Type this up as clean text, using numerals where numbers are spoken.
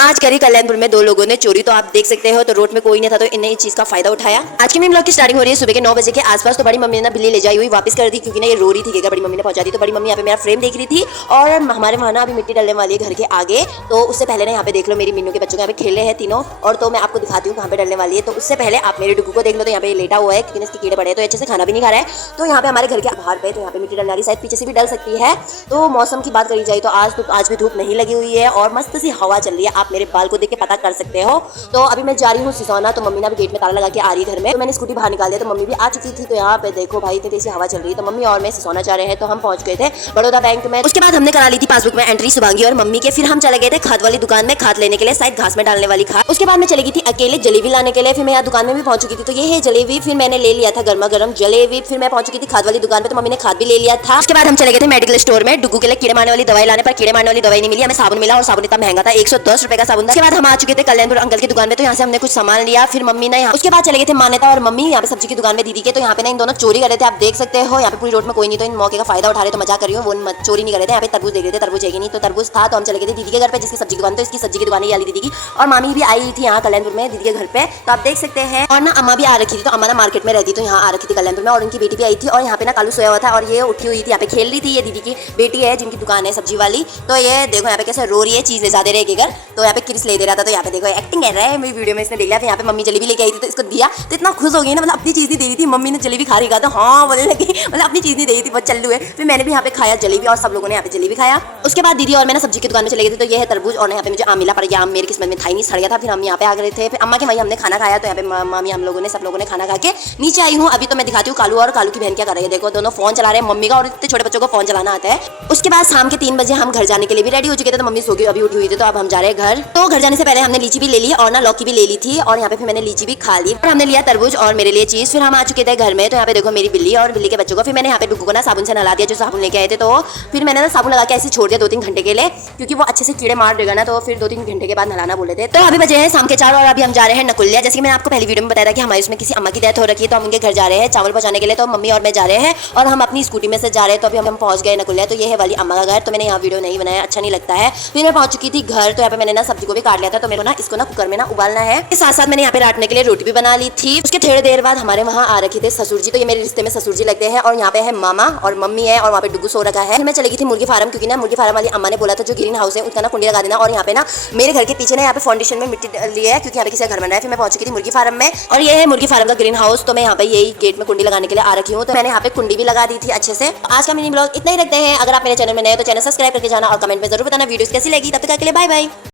आज करी कल्याणपुर में 2 लोगों ने चोरी, तो आप देख सकते हो। तो रोड में कोई नहीं था तो इन्हें इस चीज का फायदा उठाया। आज के मेरे ब्लॉग की स्टार्टिंग हो रही है सुबह के 9 बजे के आसपास। तो बड़ी मम्मी ने ना बिल्ली ले जाई हुई वापस कर दी, क्योंकि ना ये रो रही थी। बड़ी मम्मी ने पहुंचा दी। तो बड़ी मम्मी यहाँ पे मेरा फ्रेम देख रही थी और हमारे वहाँ ना अभी मिट्टी डालने वाली है घर के आगे। तो उससे पहले ना यहाँ पे देख लो मेरी मीनू के बच्चों यहाँ पे खेल रहे हैं तीनों। और तो मैं आपको दिखाती हूँ कहाँ पे डलने वाली है। तो उससे पहले आप मेरे डुगू को देख लो। तो यहाँ पे लेटा हुआ है क्योंकि इसके कीड़े पड़े हैं, तो अच्छे से खाना भी नहीं खा रहा है। तो यहाँ पे हमारे घर के बाहर पे तो यहाँ पे मिट्टी डलने वाली, शायद पीछे से भी डल सकती है। तो मौसम की बात करी जाए तो आज भी धूप नहीं लगी हुई है और मस्त सी हवा चल रही है। आप मेरे बाल को देख के पता कर सकते हो। तो अभी मैं जा रही हूँ सिसोना। तो मम्मी ने भी गेट में ताला लगा के आ रही है घर में। तो मैंने स्कूटी बाहर निकाल दिया। तो मम्मी भी आ चुकी थी। तो यहाँ पे देखो भाई इतनी तेज हवा चल रही है। तो मम्मी और मैं सिसोना जा रहे हैं। तो हम पहुंच गए थे बड़ौदा बैंक में। उसके बाद हमने करा ली थी पासबुक में एंट्री सुभांगी और मम्मी के। फिर हम चले गए थे खाद वाली दुकान में खाद लेने के लिए, शायद घास में डालने वाली खाद। उसके बाद मैं चली गई थी अकेले जलेबी लाने के लिए। फिर मैं यहाँ दुकान में भी पहुंच चुकी थी। तो ये है जलेबी। फिर मैंने ले लिया था गर्मा गर्म जलेबी। फिर मैं पहुंच चुकी थी खाद वाली दुकान पे। तो मम्मी ने खाद भी ले लिया था। उसके बाद हम चले गए थे मेडिकल स्टोर में डुगू के लिए कीड़े मारने वाली दवाई लाने, पर कीड़े मारने वाली दवाई नहीं मिली। हमें साबुन मिला और साबुन इतना महंगा था, 110 रुपए का साबुन था। उसके बाद हम आ चुके थे कल्याणपुर अंकल की दुकान में। तो यहाँ से हमने कुछ सामान लिया। फिर मम्मी ने यहाँ उसके बाद चले गए थे मान्यता और मम्मी यहाँ पे सब्जी की दुकान में दीदी के। तो यहाँ पे ना इन दोनों चोरी कर रहे थे। आप देख सकते हो यहाँ पे पूरी रोड में कोई नहीं, तो इन मौके का फायदा उठा रहे। तो मजाक कर रही हूँ, वो चोरी नहीं कर रहे थे। यहाँ पे तरबूज देख रहे थे, तरबूज है नहीं। तो तरबूज था। तो हम चले गए थे दीदी के घर पे जिसकी सब्जी की दुकान। तो इसकी सब्जी की दुकान वाली दीदी की और मामी भी आई थी यहाँ कल्याणपुर में दीदी के घर पे। तो आप देख सकते हैं। और ना अम्मा भी आ रखी थी। तो अम्मा ना मार्केट में रहती, तो यहाँ आ रखी थी कल्याणपुर में। और उनकी बेटी भी आई थी। और यहाँ पे ना कालू सोया हुआ था और ये उठी हुई थी, यहाँ पे खेल रही थी। ये दीदी की बेटी है जिनकी दुकान है सब्जी वाली। तो ये देखो यहाँ पे कैसे रो रही है, चीज ले जाते रहे घर। तो यहाँ पे किरिस ले दे रहा था। तो यहाँ पे देखो एक्टिंग कर रहा है मेरी वीडियो में, इसने देख लिया। यहाँ पे मम्मी जलेबी लेके आई थी तो इसको दिया। तो इतना खुश हो गई ना, मतलब अपनी चीज नहीं दे रही थी। मम्मी ने जलेबी खा रही था। तो हाँ बोलने लगी, मतलब अपनी चीज नहीं दे रही थी, बहुत चल्लू है। फिर मैंने भी यहाँ पे खाया जलेबी और सब लोगों ने यहाँ पे जलेबी खाया। उसके बाद दीदी और मैं ना सब्जी की दुकान में चले गए थे। तो ये है तरबूज और यहाँ पे मुझे आम मिला, पर आम मेरी किस्मत में था ही नहीं, सड़ गया था। फिर हम यहाँ पे आ गए थे। फिर अम्मा के वहीं हमने खाना खाया। तो यहाँ पे मामी हम लोगों ने सब लोगों ने खाना खा के नीचे आई हूँ। अभी तो मैं दिखाती हूँ कालू और कालू की बहन क्या कर रही है। देखो दोनों फोन चला रहे हैं, मम्मी का, और इतने छोटे बच्चों को फोन चलाना आता है। उसके बाद शाम के 3 बजे हम घर जाने के लिए भी रेडी हो चुके थे। तो मम्मी सो गई, अभी उठी हुई थी। तो अब हम जा रहे हैं घर। तो घर जाने से पहले हमने लीची भी ले ली और ना लौकी भी ले ली थी। और यहाँ पे फिर मैंने लीची भी खा ली। हमने लिया तरबूज और मेरे लिए चीज। फिर हम आ चुके थे घर में। तो यहाँ पे देखो मेरी बिल्ली और बिल्ली के बच्चों को। फिर मैंने यहाँ पे डुगू को ना साबुन से नला दिया, जो साबुन लेके आए थे। तो फिर मैंने ना साबुन लगा के ऐसे छोड़ दिया 2-3 घंटे के लिए, क्योंकि वो अच्छे से कीड़े मार देगा ना। तो फिर 2-3 घंटे के बाद नहलाना बोले थे। तो अभी बजे हैं शाम के 4 और अभी हम जा रहे हैं नकुलिया। जैसे कि मैंने आपको पहली वीडियो में बताया था कि हमारे उसमें किसी अम्मा की डेथ हो रखी है। तो हम उनके घर जा रहे हैं चावल पहुंचाने के लिए। तो मम्मी और मैं जा रहे हैं और हम अपनी स्कूटी में से जा रहे हैं। तो अभी हम पहुंच गए नकुलिया। तो ये है वाली अम्मा का घर। तो मैंने यहाँ वीडियो नहीं बनाया, अच्छा नहीं लगता है। फिर मैं पहुंच चुकी थी घर। तो यहाँ पे मैंने ना सब्जी को भी काट लिया था। तो मेरे को ना इसको ना कुकर में ना उबालना है। साथ साथ मैंने यहाँ पे राटने के लिए रोटी भी बना ली थी। उसके थोड़ी देर बाद हमारे वहाँ आ रखे थे ससुर जी। तो ये मेरे रिश्ते में ससुर जी लगते हैं। और यहाँ पे है मामा और मम्मी है और वहाँ पे डुगू सो रखा है। मैं चली गई थी मुर्गी फार्म, क्योंकि ना मुर्गी फार्म वाली अम्मा ने बोला था जो ग्रीन हाउस है उसका ना कुंडी लगा देना। और यहाँ पे ना मेरे घर के पीछे ना यहाँ पे फाउंडेशन में मिट्टी ली है, क्योंकि यहाँ पे किसी का घर बन रहा है। फिर मैं पहुंच चुकी थी मुर्गी फार्म में और ये है मुर्गी फार्म का ग्रीन हाउस। तो मैं यहाँ पे यही गेट में कुंडी लगाने के लिए आ रखी हूँ। तो मैंने यहाँ पे कुंडी भी लगा दी थी अच्छे से। आज का मिनी ब्लॉग इतना ही रखते हैं। अगर आप मेरे चैनल में नए तो चैनल सब्सक्राइब करके जाना और कमेंट में जरूर बताना वीडियोस कैसी लगी। तब तक के लिए बाय बाय।